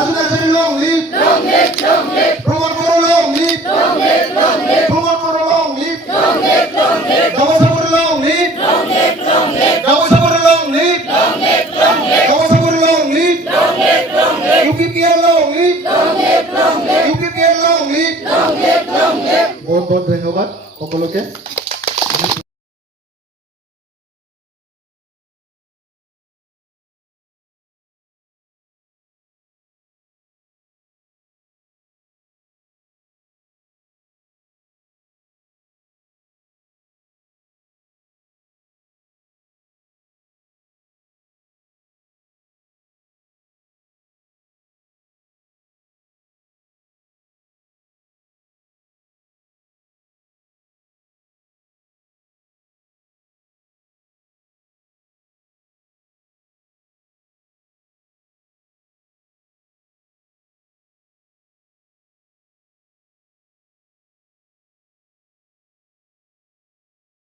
Raju nursery long live Pramod বড় long live Pramod বড় long live গবসাপুর long live গবসাপুর long live গবসাপুর long live UPPL long live UPPL long live বহুত বহুত ধন্যবাদ সকলোকে।